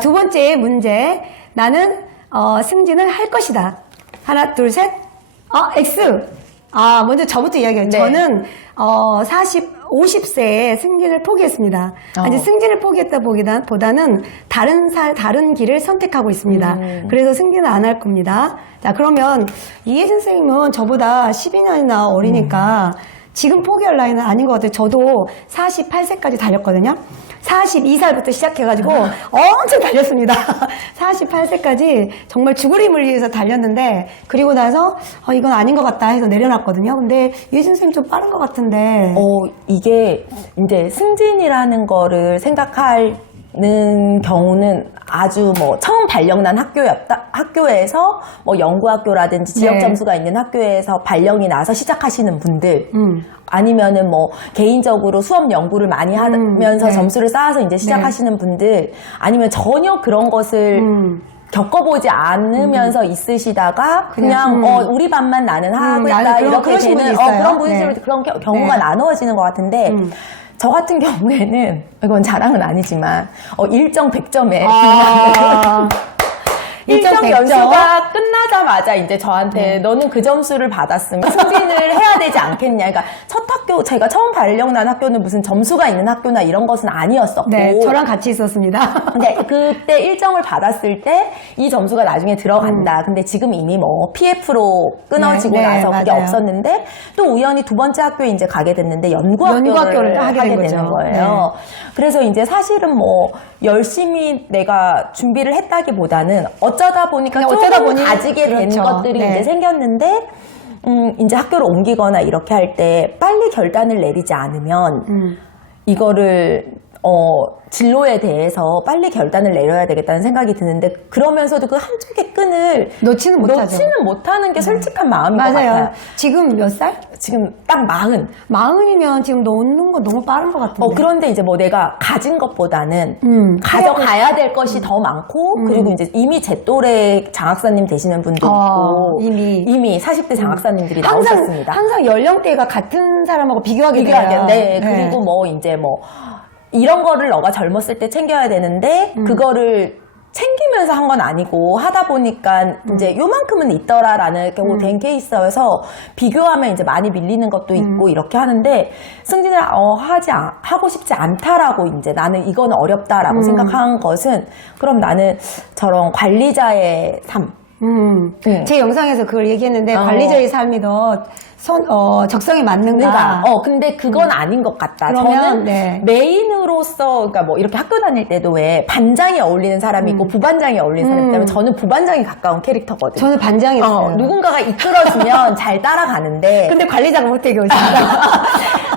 두 번째 문제. 나는 승진을 할 것이다. 하나, 둘, 셋. X. 먼저 저부터 이야기해요. 네. 저는 50세에 승진을 포기했습니다. 아직 승진을 포기했다보다는 다른 길을 선택하고 있습니다. 그래서 승진을 안 할 겁니다. 자, 그러면 이혜진 선생님은 저보다 12년이나 어리니까 지금 포기할 나이는 아닌 것 같아요. 저도 48세까지 달렸거든요. 42살부터 시작해가지고 엄청 달렸습니다. 48세까지 정말 죽을 힘을 위해서 달렸는데, 그리고 나서 이건 아닌 것 같다 해서 내려놨거든요. 근데 유진 선생님 좀 빠른 것 같은데. 이게 이제 승진이라는 거를 생각하는 경우는 아주 뭐 처음 발령난 학교에서 뭐 연구학교라든지 지역 네. 점수가 있는 학교에서 발령이 나서 시작하시는 분들, 아니면은 뭐 개인적으로 수업 연구를 많이 하면서 네. 점수를 쌓아서 이제 시작하시는 분들, 아니면 전혀 그런 것을 겪어보지 않으면서 있으시다가 그냥 우리 반만 나는 하겠다 이렇게 되는 그런 분들 그런 경우가 나누어지는 것 같은데, 저 같은 경우에는 이건 자랑은 아니지만 일정 100점에 일정 100점? 연수가 끝나자마자 이제 저한테 너는 그 점수를 받았으면 승진을 해야 되지 않겠냐. 그러니까 첫 학교, 제가 처음 발령난 학교는 무슨 점수가 있는 학교나 이런 것은 아니었었고. 네, 저랑 같이 있었습니다. 근데 그때 일정을 받았을 때 이 점수가 나중에 들어간다. 근데 지금 이미 뭐 PF로 끊어지고 네, 나서 그게 맞아요. 없었는데, 또 우연히 두 번째 학교에 이제 가게 됐는데 연구학교를 하게 되는 거예요. 네. 그래서 이제 사실은 뭐 열심히 내가 준비를 했다기보다는 어쩌다 보니까 조금 가지게 된 그렇죠. 것들이 네. 이제 생겼는데, 이제 학교를 옮기거나 이렇게 할 때 빨리 결단을 내리지 않으면 이거를 진로에 대해서 빨리 결단을 내려야 되겠다는 생각이 드는데, 그러면서도 그 한쪽의 끈을 놓지는 못하는 게 솔직한 마음인 것 맞아요. 같아요. 지금 몇 살? 지금 딱 40. 40이면 지금 놓는 건 너무 빠른 것 같은데. 그런데 이제 뭐 내가 가진 것보다는 가져가야 될 것이 더 많고, 그리고 이제 이미 제 또래 장학사님 되시는 분도 있고, 이미 40대 장학사님들이 나오셨습니다. 항상 연령대가 같은 사람하고 비교하게 돼요. 네. 그리고 뭐 이제 뭐 이런 거를 너가 젊었을 때 챙겨야 되는데 그거를 챙기면서 한 건 아니고 하다 보니까 이제 요만큼은 있더라라는 경우 된 케이스여서 비교하면 이제 많이 밀리는 것도 있고 이렇게 하는데, 승진을 하고 싶지 않다라고, 이제 나는 이거는 어렵다라고 생각한 것은, 그럼 나는 저런 관리자의 삶, 제 영상에서 그걸 얘기했는데, 관리자의 삶이 더 적성에 맞는가? 근데 그건 아닌 것 같다. 그러면, 저는 메인으로서, 그러니까 뭐 이렇게 학교 다닐 때도 왜 반장이 어울리는 사람이 있고 부반장이 어울리는 사람이 있다면, 저는 부반장이 가까운 캐릭터거든요. 저는 반장이었어요. 누군가가 이끌어주면 잘 따라가는데. 근데 관리자가 못되게 오십니다.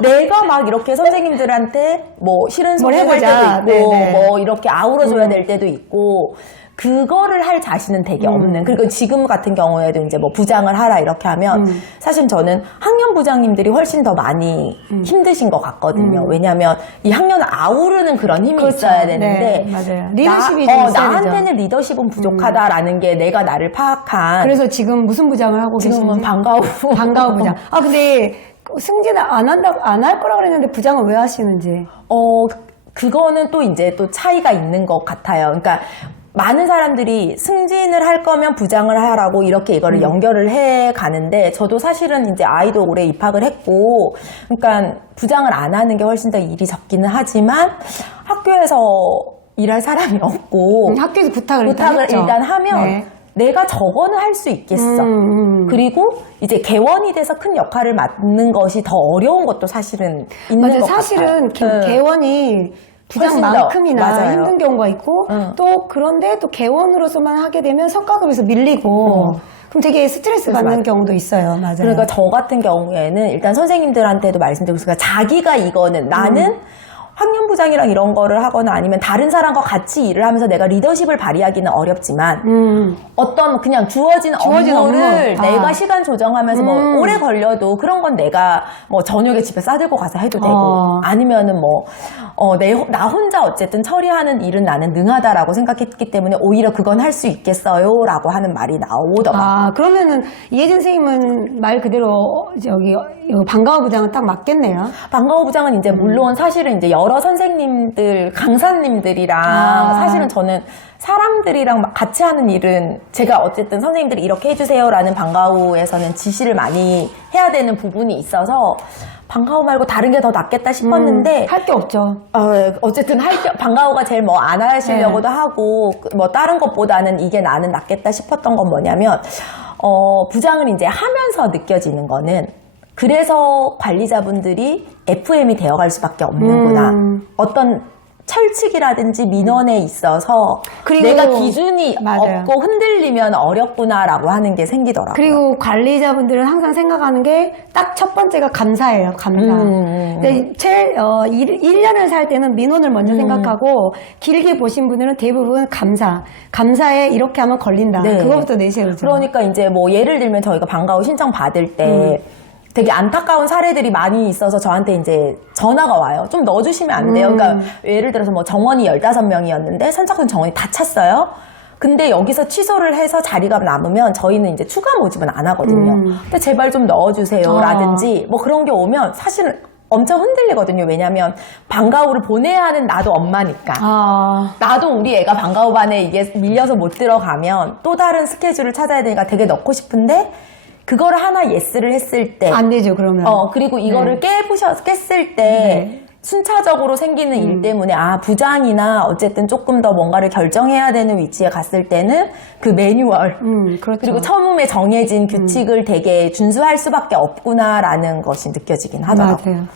내가 막 이렇게 선생님들한테 뭐 싫은 소리 할 때도 있고, 뭐 이렇게 아우러줘야 될 때도 있고, 그거를 할 자신은 되게 없는. 그리고 지금 같은 경우에도 이제 뭐 부장을 하라 이렇게 하면 사실 저는 학년 부장님들이 훨씬 더 많이 힘드신 것 같거든요. 왜냐하면 이 학년을 아우르는 그런 힘이 있어야 되는데, 네, 맞아요. 리더십이 좀 있어야 나한테는 리더십은 부족하다라는 게 내가 나를 파악한. 그래서 지금 무슨 부장을 하고 계신지? 지금은 방과후 부장. 근데 승진 안 할 거라 그랬는데 부장을 왜 하시는지? 그거는 또 이제 또 차이가 있는 것 같아요. 그러니까 많은 사람들이 승진을 할 거면 부장을 하라고 이렇게 이거를 연결을 해 가는데, 저도 사실은 이제 아이도 올해 입학을 했고, 그러니까 부장을 안 하는 게 훨씬 더 일이 적기는 하지만 학교에서 일할 사람이 없고, 학교에서 부탁을 일단 하면 내가 저거는 할 수 있겠어. 그리고 이제 개원이 돼서 큰 역할을 맡는 것이 더 어려운 것도 사실은 있는 것 같아요. 사실은 개원이 부장만큼이나 힘든 경우가 있고, 또 그런데 또 개원으로서만 하게 되면 성과급에서 밀리고, 그럼 되게 스트레스 받는 경우도 있어요. 맞아요. 그러니까 저 같은 경우에는 일단 선생님들한테도 말씀드리고 있으니까, 자기가 이거는 나는 학년부장이랑 이런 거를 하거나 아니면 다른 사람과 같이 일을 하면서 내가 리더십을 발휘하기는 어렵지만, 어떤 그냥 주어진 업무를 내가 시간 조정하면서 뭐 오래 걸려도 그런 건 내가 뭐 저녁에 집에 싸들고 가서 해도 되고, 아니면은 뭐 나 혼자 어쨌든 처리하는 일은 나는 능하다라고 생각했기 때문에 오히려 그건 할 수 있겠어요 라고 하는 말이 나오더라고요. 그러면은 이혜진 선생님은 말 그대로 방과후 부장은 딱 맞겠네요. 방과후 부장은 이제 물론 사실은 이제 여러 선생님들, 강사님들이랑 사실은 저는 사람들이랑 막 같이 하는 일은 제가 어쨌든 선생님들이 이렇게 해주세요라는 방과후에서는 지시를 많이 해야 되는 부분이 있어서 방과후 말고 다른 게 더 낫겠다 싶었는데 할 게 없죠. 어쨌든 방과후가 제일 뭐 안 하시려고도 하고 뭐 다른 것보다는 이게 나는 낫겠다 싶었던 건 뭐냐면 부장을 이제 하면서 느껴지는 거는 그래서 관리자분들이 FM이 되어갈 수밖에 없는구나. 어떤 철칙이라든지 민원에 있어서 그리고 내가 기준이 맞아요. 없고 흔들리면 어렵구나라고 하는 게 생기더라고요. 그리고 관리자분들은 항상 생각하는 게 딱 첫 번째가 감사예요. 감사. 근데 1년을 살 때는 민원을 먼저 생각하고 길게 보신 분들은 대부분 감사. 감사에 이렇게 하면 걸린다. 네. 그거부터 내세우죠. 그러니까 이제 뭐 예를 들면 저희가 방과후 신청 받을 때 되게 안타까운 사례들이 많이 있어서 저한테 이제 전화가 와요. 좀 넣어주시면 안 돼요? 그러니까 예를 들어서 뭐 정원이 15명이었는데 선착순 정원이 다 찼어요. 근데 여기서 취소를 해서 자리가 남으면 저희는 이제 추가 모집은 안 하거든요. 근데 제발 좀 넣어주세요. 라든지 뭐 그런 게 오면 사실은 엄청 흔들리거든요. 왜냐면 방과후를 보내야 하는 나도 엄마니까. 나도 우리 애가 방과후반에 이게 밀려서 못 들어가면 또 다른 스케줄을 찾아야 되니까 되게 넣고 싶은데 그거를 하나 예스를 했을 때 안 되죠, 그러면. 그리고 이거를 깼을 때 순차적으로 생기는 일 때문에 부장이나 어쨌든 조금 더 뭔가를 결정해야 되는 위치에 갔을 때는 그 매뉴얼 그렇죠. 그리고 처음에 정해진 규칙을 되게 준수할 수밖에 없구나라는 것이 느껴지긴 하더라고요. 맞아요.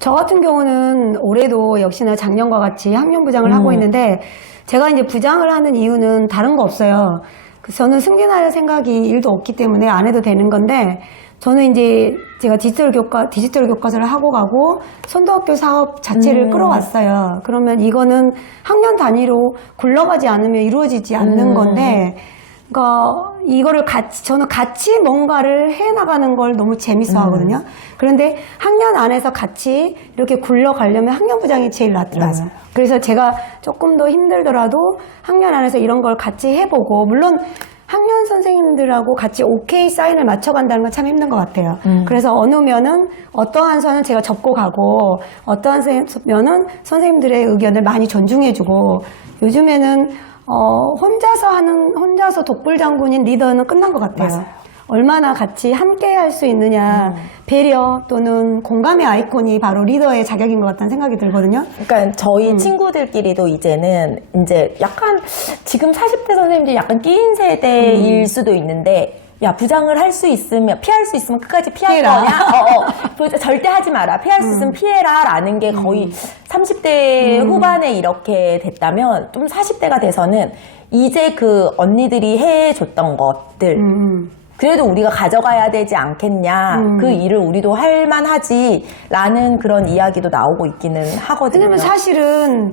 저 같은 경우는 올해도 역시나 작년과 같이 학년부장을 하고 있는데 제가 이제 부장을 하는 이유는 다른 거 없어요. 저는 승진할 생각이 일도 없기 때문에 안 해도 되는 건데 저는 이제 제가 디지털 교과서를 하고 가고 선도학교 사업 자체를 끌어왔어요. 그러면 이거는 학년 단위로 굴러가지 않으면 이루어지지 않는 건데 그러니까 이거를 저는 같이 뭔가를 해나가는 걸 너무 재밌어 하거든요. 그런데 학년 안에서 같이 이렇게 굴러가려면 학년부장이 제일 낫더라고요. 맞아요. 그래서 제가 조금 더 힘들더라도 학년 안에서 이런 걸 같이 해보고 물론 학년 선생님들하고 같이 오케이 사인을 맞춰간다는 건 참 힘든 것 같아요. 그래서 어느 면은 어떠한 선은 제가 접고 가고 어떠한 면은 선생님들의 의견을 많이 존중해주고 요즘에는 혼자서 독불장군인 리더는 끝난 것 같아요. 맞아요. 얼마나 같이 함께 할 수 있느냐, 배려 또는 공감의 아이콘이 바로 리더의 자격인 것 같다는 생각이 들거든요. 그러니까 저희 친구들끼리도 이제는 이제 약간 지금 40대 선생님들이 약간 끼인 세대일 수도 있는데 야, 부장을 할 수 있으면, 피할 수 있으면 끝까지 피할 피해라. 거냐? 절대 하지 마라. 피할 수 있으면 피해라. 라는 게 거의 30대 후반에 이렇게 됐다면, 좀 40대가 돼서는 이제 그 언니들이 해줬던 것들, 그래도 우리가 가져가야 되지 않겠냐. 그 일을 우리도 할 만하지. 라는 그런 이야기도 나오고 있기는 하거든요. 왜냐면 사실은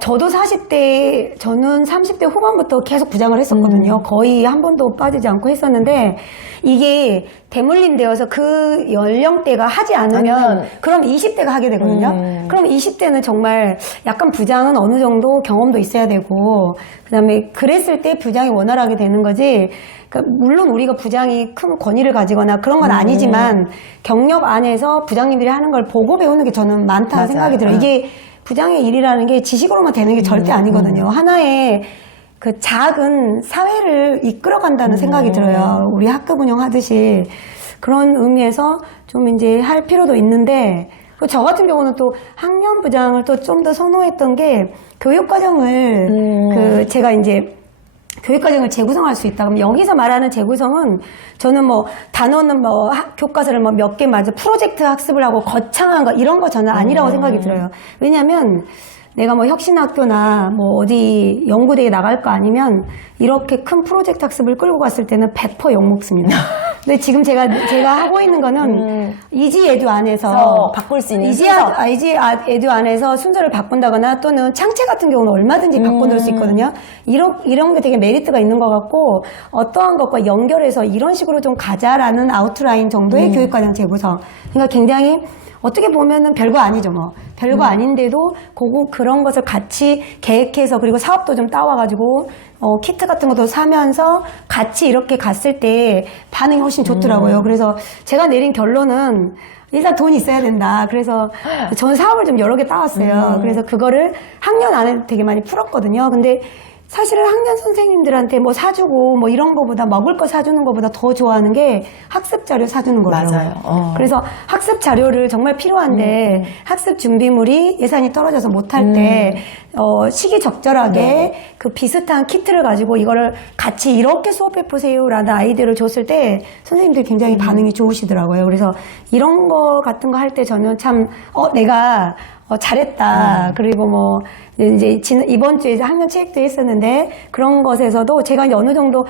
저도 저는 30대 후반부터 계속 부장을 했었거든요. 거의 한 번도 빠지지 않고 했었는데 이게 대물림 되어서 그 연령대가 하지 않으면 그럼 20대가 하게 되거든요. 그럼 20대는 정말 약간 부장은 어느 정도 경험도 있어야 되고 그다음에 그랬을 때 부장이 원활하게 되는 거지. 그러니까 물론 우리가 부장이 큰 권위를 가지거나 그런 건 아니지만 경력 안에서 부장님들이 하는 걸 보고 배우는 게 저는 많다는 맞아요. 생각이 들어요. 이게 부장의 일이라는 게 지식으로만 되는 게 절대 아니거든요. 하나의 그 작은 사회를 이끌어간다는 생각이 들어요. 우리 학급 운영하듯이 그런 의미에서 좀 이제 할 필요도 있는데 저 같은 경우는 또 학년 부장을 또 좀 더 선호했던 게 교육과정을 제가 이제 교육과정을 재구성할 수 있다. 그럼 여기서 말하는 재구성은 저는 뭐 단어는 뭐 교과서를 뭐 몇 개 맞아 프로젝트 학습을 하고 거창한 거 이런 거 저는 아니라고 생각이 들어요. 왜냐하면 내가 뭐 혁신학교나 뭐 어디 연구대에 나갈 거 아니면 이렇게 큰 프로젝트 학습을 끌고 갔을 때는 100% 욕먹습니다. 근데 지금 제가 하고 있는 거는 이지 에듀 안에서 바꿀 수 있는 이지 에듀 안에서 순서를 바꾼다거나 또는 창체 같은 경우는 얼마든지 바꿔놓을 수 있거든요. 이런 게 되게 메리트가 있는 것 같고 어떠한 것과 연결해서 이런 식으로 좀 가자라는 아웃라인 정도의 교육과정 재구성. 그러니까 굉장히 어떻게 보면은 별거 아니죠, 뭐. 별거 아닌데도 그런 것을 같이 계획해서 그리고 사업도 좀 따와가지고 키트 같은 것도 사면서 같이 이렇게 갔을 때 반응이 훨씬 좋더라고요. 그래서 제가 내린 결론은 일단 돈이 있어야 된다. 그래서 저는 사업을 좀 여러 개 따왔어요. 그래서 그거를 학년 안에 되게 많이 풀었거든요. 근데 사실은 학년 선생님들한테 뭐 사주고 뭐 이런 거보다 먹을 거 사주는 거보다 더 좋아하는 게 학습 자료 사주는 거더라고요. 맞아요. 그래서 학습 자료를 정말 필요한데 학습 준비물이 예산이 떨어져서 못할 때 시기 적절하게 그 비슷한 키트를 가지고 이거를 같이 이렇게 수업해 보세요라는 아이디어를 줬을 때 선생님들이 굉장히 반응이 좋으시더라고요. 그래서 이런 거 같은 거 할 때 저는 참 내가 잘했다. 그리고 뭐, 이제, 이번 주에 이제 학년 체육도 했었는데, 그런 것에서도 제가 이제 어느 정도,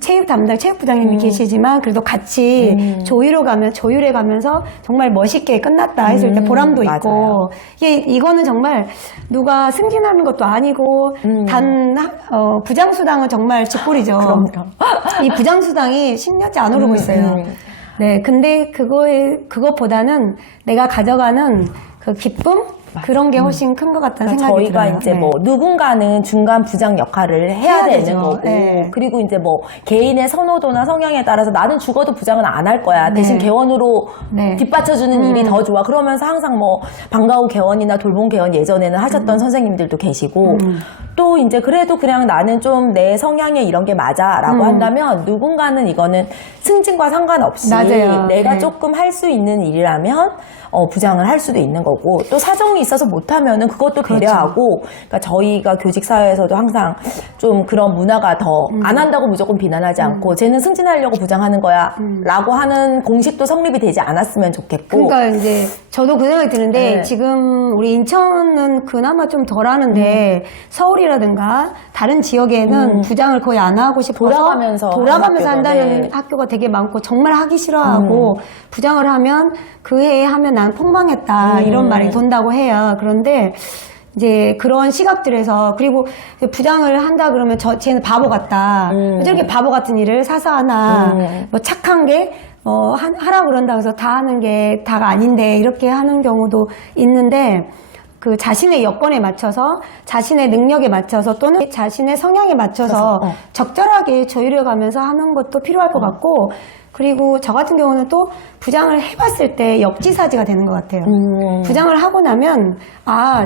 체육 담당, 체육부장님이 계시지만, 그래도 같이 조율해 가면서 정말 멋있게 끝났다 했을 때 보람도 맞아요. 있고, 이거는 정말 누가 승진하는 것도 아니고, 부장수당은 정말 쥐꼬리죠. 그럼요. 이 부장수당이 10년째 안 오르고 있어요. 네, 근데 그것보다는 내가 가져가는 그 기쁨? 그런 게 훨씬 큰 것 같다는 그러니까 생각이 저희가 들어요. 이제 네. 뭐 누군가는 중간 부장 역할을 해야 해야 되는 되죠. 거고 네. 그리고 이제 뭐 개인의 선호도나 성향에 따라서 나는 죽어도 부장은 안 할 거야. 대신 네. 개원으로 네. 뒷받쳐주는 일이 더 좋아. 그러면서 항상 뭐 방과후 개원이나 돌봄 개원 예전에는 하셨던 선생님들도 계시고 또 이제 그래도 그냥 나는 좀 내 성향에 이런 게 맞아라고 한다면 누군가는 이거는 승진과 상관없이 맞아요. 내가 네. 조금 할 수 있는 일이라면 부장을 할 수도 있는 거고 또 사정이 있어서 못하면은 그것도 배려하고 그러니까 저희가 교직 사회에서도 항상 좀 그런 문화가 더 안 한다고 무조건 비난하지 않고 쟤는 승진하려고 부장하는 거야라고 하는 공식도 성립이 되지 않았으면 좋겠고 그러니까 이제 저도 그 생각이 드는데 네. 지금 우리 인천은 그나마 좀 덜 하는데 서울이라든가 다른 지역에는 부장을 거의 안 하고 싶어서 돌아가면서 돌아가면서 하는 한다는 학교가, 네. 학교가 되게 많고 정말 하기 싫어하고 부장을 하면 그 해에 하면 난 폭망했다 이런 말이 돈다고 해요. 그런데 이제 그런 시각들에서 그리고 부장을 한다 그러면 쟤는 바보 같다. 저렇게 바보 같은 일을 사서 하나 뭐 착한 게 하라고 그런다고 해서 다 하는 게 다가 아닌데 이렇게 하는 경우도 있는데 그 자신의 여건에 맞춰서 자신의 능력에 맞춰서 또는 자신의 성향에 맞춰서 적절하게 조율해 가면서 하는 것도 필요할 것 같고 그리고 저 같은 경우는 또 부장을 해봤을 때 역지사지가 되는 것 같아요. 부장을 하고 나면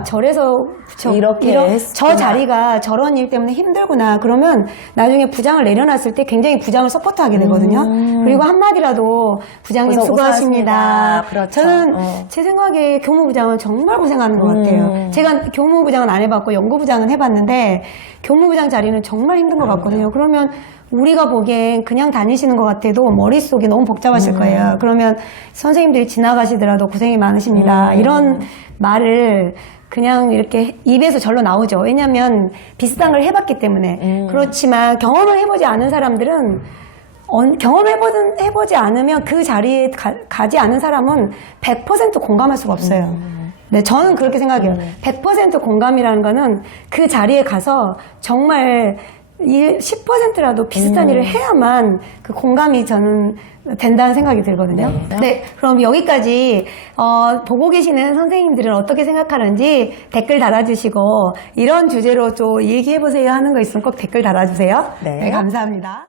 저래서 이렇게 저 했구나. 자리가 저런 일 때문에 힘들구나. 그러면 나중에 부장을 내려놨을 때 굉장히 부장을 서포트하게 되거든요. 그리고 한마디라도 부장님 고생 수고하십니다. 그렇죠. 저는 제 생각에 교무부장은 정말 고생하는 것 같아요. 제가 교무부장은 안 해봤고 연구부장은 해봤는데 교무부장 자리는 정말 힘든 것 같거든요. 그러면 우리가 보기엔 그냥 다니시는 것 같아도 머릿속이 너무 복잡하실 거예요. 그러면 선생님들이 지나가시더라도 고생이 많으십니다. 이런 말을 그냥 이렇게 입에서 절로 나오죠. 왜냐하면 비슷한 걸 해봤기 때문에. 그렇지만 경험을 해보지 않은 사람들은 해보지 않으면 그 자리에 가지 않은 사람은 100% 공감할 수가 없어요. 네, 저는 그렇게 생각해요. 100% 공감이라는 거는 그 자리에 가서 정말 10%라도 비슷한 일을 해야만 그 공감이 저는 된다는 생각이 들거든요. 네, 그럼 여기까지 보고 계시는 선생님들은 어떻게 생각하는지 댓글 달아주시고 이런 주제로 좀 얘기해보세요 하는 거 있으면 꼭 댓글 달아주세요. 네. 네 감사합니다.